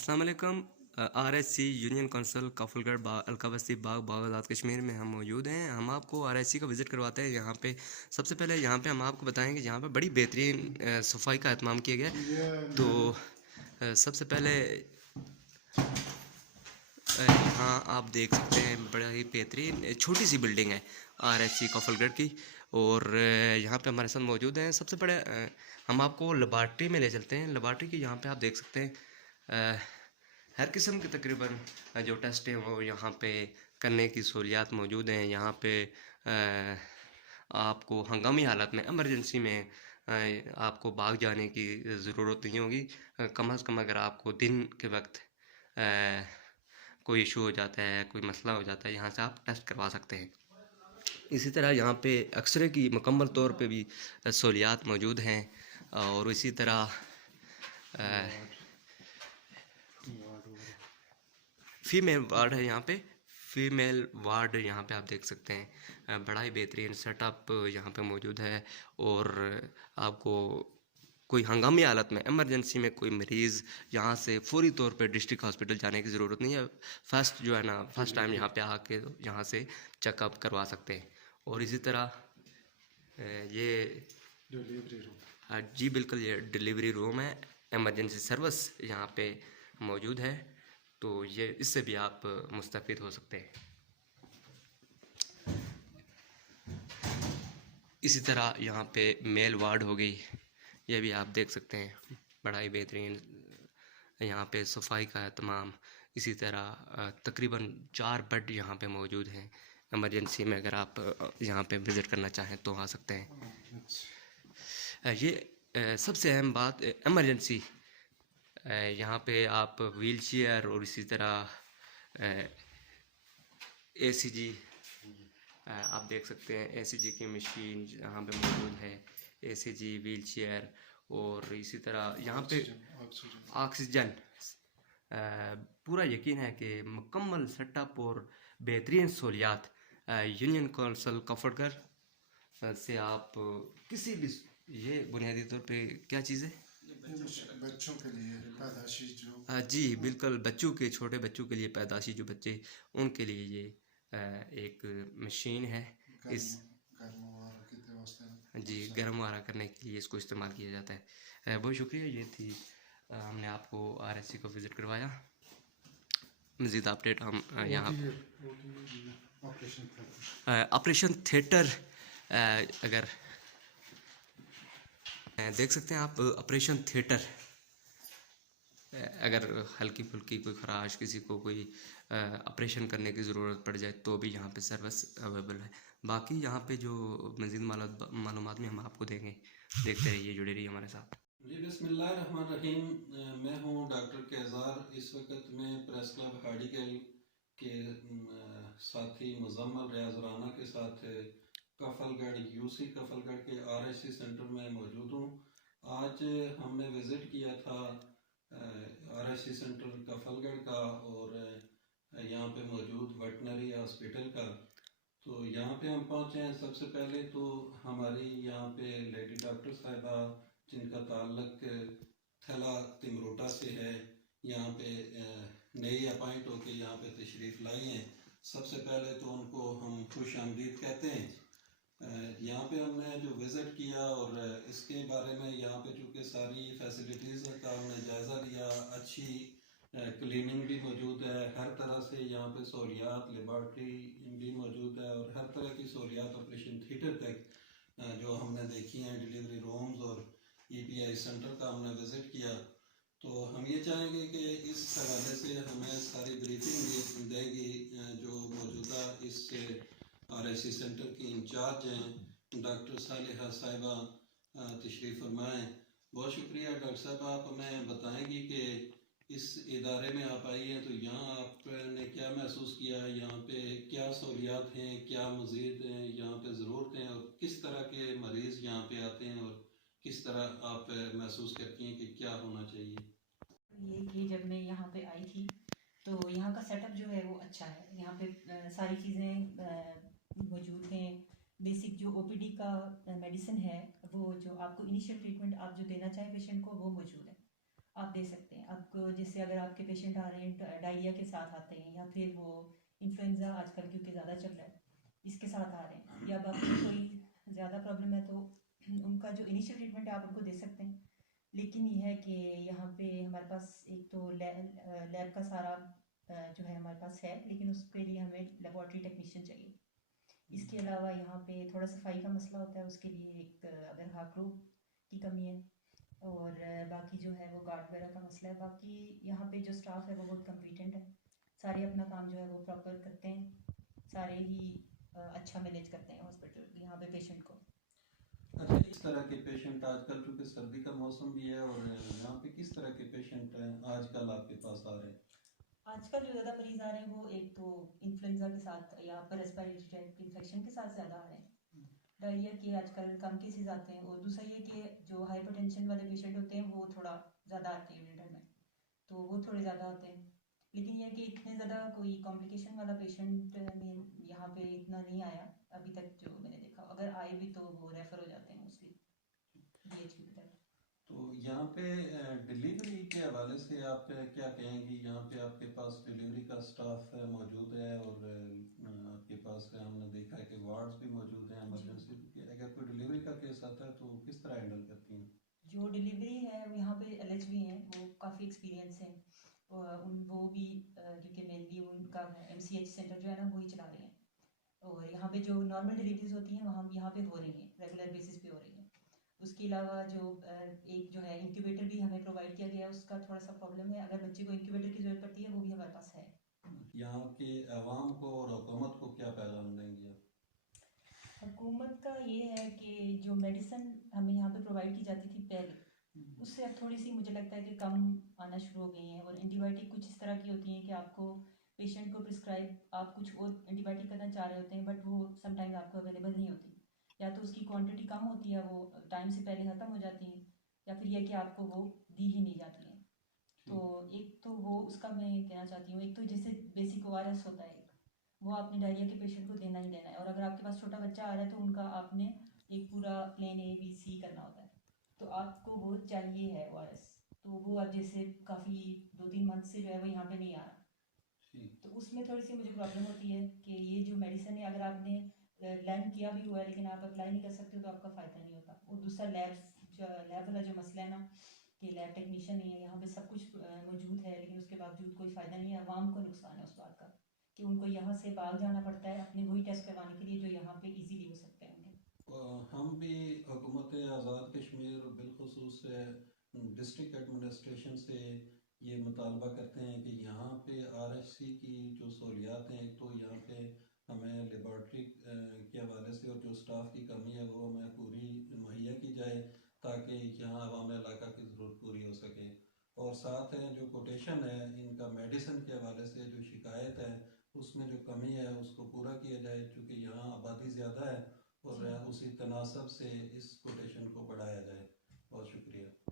अस्सलाम वालेकुम। RSC union council काफलगढ़ अलकाबस्ती बाग Baghdad Kashmir में हम मौजूद हैं। हम आपको आरएससी का विज़िट करवाते हैं। यहाँ पे सबसे पहले यहाँ पे हम आपको बताएंगे यहाँ पे बड़ी बेहतरीन सफाई का एहतमाम किया गया है। तो सबसे पहले यहाँ आप देख सकते हैं बड़ा ही बेहतरीन छोटी सी बिल्डिंग है आरएससी काफलगढ़ की। और यहाँ पे हमारे साथ मौजूद हैं। सबसे बड़े हम आपको लेबॉर्ट्री में ले चलते हैं। लेबॉर्ट्री की यहाँ पे आप देख सकते हैं हर किस्म के तकरीबन जो टेस्ट हैं वो यहाँ पे करने की सहूलियात मौजूद हैं। यहाँ पे आपको हंगामी हालत में इमरजेंसी में आपको भाग जाने की ज़रूरत नहीं होगी। कम अज़ कम अगर आपको दिन के वक्त कोई इशू हो जाता है, कोई मसला हो जाता है, यहाँ से आप टेस्ट करवा सकते हैं। इसी तरह यहाँ पे एक्सरे की मुकम्मल तौर पे भी सहूलियात मौजूद हैं। और इसी तरह फ़ीमेल वार्ड है। यहाँ पे फ़ीमेल वार्ड यहाँ पे आप देख सकते हैं बड़ा ही बेहतरीन सेटअप यहाँ पे मौजूद है। और आपको कोई हंगामी हालत में इमरजेंसी में कोई मरीज़ यहाँ से फौरी तौर पे डिस्ट्रिक्ट हॉस्पिटल जाने की ज़रूरत नहीं है। फर्स्ट जो है ना फर्स्ट टाइम यहाँ पे आके यहाँ से चेकअप करवा सकते हैं। और इसी तरह ये डिलीवरी रूम, जी बिल्कुल ये डिलीवरी रूम है। इमरजेंसी सर्विस यहाँ पे मौजूद है। तो ये इससे भी आप मुस्तफ़ीद हो सकते हैं। इसी तरह यहाँ पे मेल वार्ड हो गई, ये भी आप देख सकते हैं बड़ा ही बेहतरीन यहाँ पे सफाई का एहतमाम। इसी तरह तकरीबन 4 बेड यहाँ पे मौजूद हैं। इमरजेंसी में अगर आप यहाँ पे विज़िट करना चाहें तो आ सकते हैं। ये सबसे अहम बात इमरजेंसी यहाँ पे आप व्हील चेयर और इसी तरह एसीजी आप देख सकते हैं। एसीजी की मशीन यहाँ पे मौजूद है। एसीजी व्हील चेयर और इसी तरह यहाँ पे ऑक्सीजन पूरा यकीन है कि मुकम्मल सेटअप और बेहतरीन सहूलियात यूनियन कौंसिल काफलगढ़ से आप किसी भी ये बुनियादी तौर पे क्या चीज़ है बच्चों के लिए पैदाशी जो जी बिल्कुल बच्चों के छोटे बच्चों के लिए पैदाशी जो बच्चे उनके लिए ये एक मशीन है। इस जी गर्म वारा करने के लिए इसको इस्तेमाल किया जाता है। बहुत शुक्रिया। ये थी हमने आपको आरएससी को विज़िट करवाया। मज़ीद अपडेट हम यहाँ ऑपरेशन थिएटर अगर देख सकते हैं आप ऑपरेशन थिएटर अगर हल्की फुल्की कोई खराश किसी को कोई ऑपरेशन करने की ज़रूरत पड़ जाए तो भी यहाँ पे सर्विस अवेलेबल है। बाकी यहाँ पे जो मज़ीद मालूमात में हम आपको देंगे, देखते रहिए, जुड़े रहिए हमारे साथ। जी बिस्मिल्लाहिर्रहमानिर्रहीम। मैं हूँ डॉक्टर केज़ार। इस वक्त मैं प्रेस क्लब हार्डिकल के साथी मुजम्मल रियाज राना के साथ काफलगढ़ यूसी काफलगढ़ के आरएससी सेंटर में मौजूद हूँ। आज हमने विज़िट किया था आरएससी सेंटर काफलगढ़ का और यहाँ पे मौजूद वेटनरी हॉस्पिटल का। तो यहाँ पे हम पहुँचे हैं। सबसे पहले तो हमारी यहाँ पे लेडी डॉक्टर साहिबा जिनका ताल्लुक थला तिमरोटा से है, यहाँ पे नई अपॉइंट होके यहाँ पे तशरीफ़ लाई हैं। सबसे पहले तो उनको हम खुश आमदीद कहते हैं। यहाँ पे हमने जो विज़िट किया और इसके बारे में यहाँ पे चूँकि सारी फैसिलिटीज़ का हमने जायज़ा लिया, अच्छी क्लीनिंग भी मौजूद है, हर तरह से यहाँ पे सहूलियात, लेबॉर्ट्री भी मौजूद है और हर तरह की सहूलियात ऑपरेशन थिएटर तक जो हमने देखी हैं, डिलीवरी रूम्स और ईपीआई सेंटर का हमने विज़िट किया। तो हम ये चाहेंगे कि इस हवाले से हमें सारी ब्रीफिंग देगी जो मौजूदा इस आरएससी सेंटर की इंचार्ज हैं डॉक्टर सालिहा साहिबा, तशरीफ़ फरमाएँ। बहुत शुक्रिया डॉक्टर साहब। आप हमें बताएंगी कि इस इदारे में आप आई हैं तो यहाँ आपने क्या महसूस किया, यहाँ पे क्या सहूलियात हैं, क्या मज़ीद यहाँ पे ज़रूरत हैं और किस तरह के मरीज़ यहाँ पे आते हैं और किस तरह आप महसूस करती हैं कि क्या होना चाहिए। ये कि जब मैं यहाँ पे आई थी तो यहाँ का सेटअप जो है वो अच्छा है। यहाँ पे सारी चीज़ें मौजूद हैं। बेसिक जो ओपीडी का मेडिसिन है वो जो आपको इनिशियल ट्रीटमेंट आप जो देना चाहें पेशेंट को वो मौजूद है। आप दे सकते हैं। आपको जैसे अगर आपके पेशेंट आ रहे हैं डायरिया के साथ आते हैं, या फिर वो इन्फ्लुएंजा आजकल क्योंकि ज़्यादा चल रहा है इसके साथ आ रहे हैं, या बाकी कोई ज़्यादा प्रॉब्लम है, तो उनका जो इनिशियल ट्रीटमेंट है आप उनको दे सकते हैं। लेकिन ये है कि यहाँ पे हमारे पास एक तो लैब का सारा जो है हमारे पास है, लेकिन उसके लिए हमें लेबॉर्ट्री टेक्नीशियन चाहिए। इसके अलावा यहाँ पे थोड़ा सफाई का मसला होता है, उसके लिए एक अगर हाकरू की कमी है, और बाकी जो है वो गार्ड वगैरह का मसला है। बाकी यहाँ पे जो स्टाफ है वो बहुत कम्पिटेंट है, सारे अपना काम जो है वो प्रॉपर करते हैं, सारे ही अच्छा मैनेज करते हैं हॉस्पिटल यहाँ पे पेशेंट को। अच्छा, इस तरह के पेशेंट आजकल, क्योंकि सर्दी का मौसम भी है, और यहाँ पे किस तरह के पेशेंट आजकल आपके पास आ रहे हैं? आजकल जो ज़्यादा मरीज आ रहे हैं वो एक तो इन्फ्लुएंजा के साथ या अपर रेस्पिरेटरी ट्रैक्ट इन्फेक्शन के साथ ज़्यादा आ रहे हैं। डायरिया के आजकल कम केसेस आते हैं, और दूसरा ये कि जो हाइपरटेंशन वाले पेशेंट होते हैं वो थोड़ा ज़्यादा आते हैं विंटर में, तो वो थोड़े ज़्यादा आते हैं। लेकिन ये कि इतने ज़्यादा कोई कॉम्प्लिकेशन वाला पेशेंट में यहाँ पे इतना नहीं आया अभी तक जो मैंने देखा। अगर आए भी तो वो रेफ़र हो जाते हैं मोस्टली DHP की तरफ। तो यहाँ पे डिलीवरी के हवाले से आप क्या कहेंगी? यहाँ पे आपके पास डिलीवरी का स्टाफ मौजूद है, और आपके पास हमने देखा है कि वार्ड्स भी मौजूद हैं इमरजेंसी के। अगर कोई डिलीवरी का केस आता है तो किस तरह हैंडल करती हैं? जो डिलीवरी है यहाँ पे LH भी हैं, वो काफ़ी एक्सपीरियंस हैं, वो भी क्योंकि मेनली उनका MCH सेंटर जो है ना वही चला रहे हैं। और यहाँ पे जो नॉर्मल डिलीवरीज होती हैं वहाँ यहाँ पे हो रही हैं, रेगुलर बेसिस पे हो रही हैं। उसके अलावा जो एक जो है इंक्यूबेटर भी हमें प्रोवाइड किया गया है, उसका थोड़ा सा प्रॉब्लम है, अगर बच्चे को इंक्यूबेटर की ज़रूरत पड़ती है वो भी हमारे पास है। यहाँ के अवाम को और हुकूमत को क्या पैगाम देंगे आप? हुकूमत का ये है कि जो मेडिसिन हमें यहाँ पे प्रोवाइड की जाती थी पहले, उससे अब थोड़ी सी मुझे लगता है कि कम आना शुरू हो गई हैं। और एंटीबायोटिक कुछ इस तरह की होती हैं कि आपको पेशेंट को प्रिस्क्राइब आप कुछ और एंटीबायोटिक करना चाह रहे होते हैं, बट वो समटाइम आपको अवेलेबल नहीं होती, या तो उसकी क्वांटिटी कम होती है, वो टाइम से पहले ख़त्म हो जाती हैं, या फिर यह कि आपको वो दी ही नहीं जाती हैं। तो एक तो वो उसका मैं कहना चाहती हूँ, एक तो जैसे बेसिक ORS होता है, वो आपने डायरिया के पेशेंट को देना ही देना है। और अगर आपके पास छोटा बच्चा आ रहा है तो उनका आपने एक पूरा प्लेन ABC करना होता है, तो आपको वो चाहिए है ORS। तो वो अब जैसे काफ़ी 2-3 मंथ से जो है वो यहाँ पे नहीं आ रहा, तो उसमें थोड़ी सी मुझे प्रॉब्लम होती है कि ये जो मेडिसिन है अगर आपने लर्न किया भी हुआ है लेकिन आप अप्लाई नहीं कर सकते हो तो आपका फ़ायदा नहीं होता। और दूसरा लैब वाला जो मसला है ना, कि लैब टेक्नीशियन नहीं है यहाँ पे, सब कुछ मौजूद है लेकिन उसके बावजूद कोई फ़ायदा नहीं है। आवाम को नुकसान है उस बात का कि उनको यहाँ से भाग जाना पड़ता है अपने वही टेस्ट करवाने के लिए जो यहाँ पे इजीली हो सकते हैं उनके। हम भी हुकूमत आज़ाद कश्मीर बिलखसूस डिस्ट्रिक्ट एडमिनिस्ट्रेशन से ये मुतालबा करते हैं कि यहाँ पे RHC की जो सहूलियात हैं, एक तो यहाँ पे हमें लेबॉर्ट्री के हवाले से और जो स्टाफ की कमी है वो हमें पूरी मुहैया की जाए, ताकि यहाँ अवाम इलाका की ज़रूरत पूरी हो सके। और साथ है जो कोटेशन है इनका मेडिसिन के हवाले से जो शिकायत है उसमें जो कमी है उसको पूरा किया जाए, क्योंकि यहाँ आबादी ज़्यादा है, और उसी तनासब से इस कोटेशन को बढ़ाया जाए। बहुत शुक्रिया।